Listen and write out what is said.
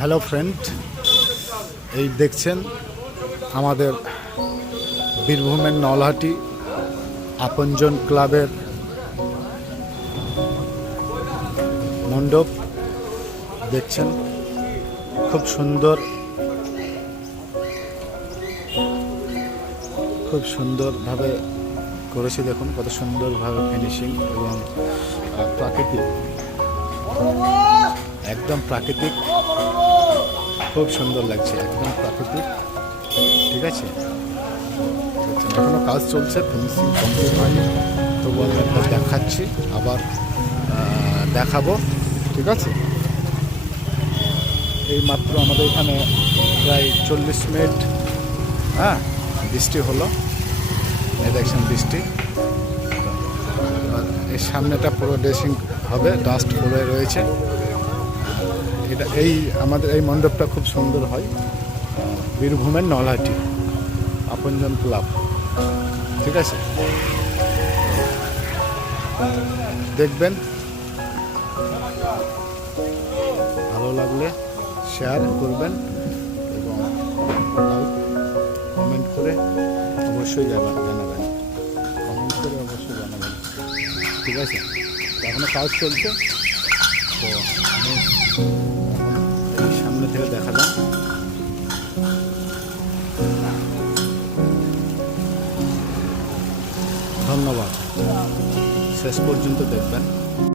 Hello friend এই দেখছেন আমাদের বীরভূমের নলহাটি আপনজন ক্লাবের মণ্ডপ। দেখছেন? খুব সুন্দর। খুব সুন্দরভাবে করেছি, দেখুন, কত সুন্দরভাবে ফিনিশিং এবং প্রাকৃতিক। একদম প্রাকৃতিক। খুব সুন্দর লাগছে একদম প্রাকৃতিক। ঠিক আছে? দেখছেন, এখনও কাজ চলছে ফিনিশিং কমপ্লিট হয়নি। তবু দেখাচ্ছি আবার দেখাবো। ঠিক আছে? এই মাত্র আমাদের এখানে প্রায় চল্লিশ মিনিট হ্যাঁ বৃষ্টি হলো। দেখছেন বৃষ্টি। এর সামনেটা পুরো ড্রেসিং হবে ডাস্ট পড়ে রয়েছে। এটা এই আমাদের এই মণ্ডপটা খুব সুন্দর হয়। বীরভূমের নলহাটি, আপনজন ক্লাব। ঠিক আছে? দেখবেন। ভালো লাগলে শেয়ার করবেন এবং কমেন্ট করে অবশ্যই জানা- জানাবেন। কমেন্ট করে অবশ্যই জানাবেন। ঠিক আছে? তো এখনও কাজ চলছে। তো আমি ধন্যবাদ। শেষ পর্যন্ত দেখবেন।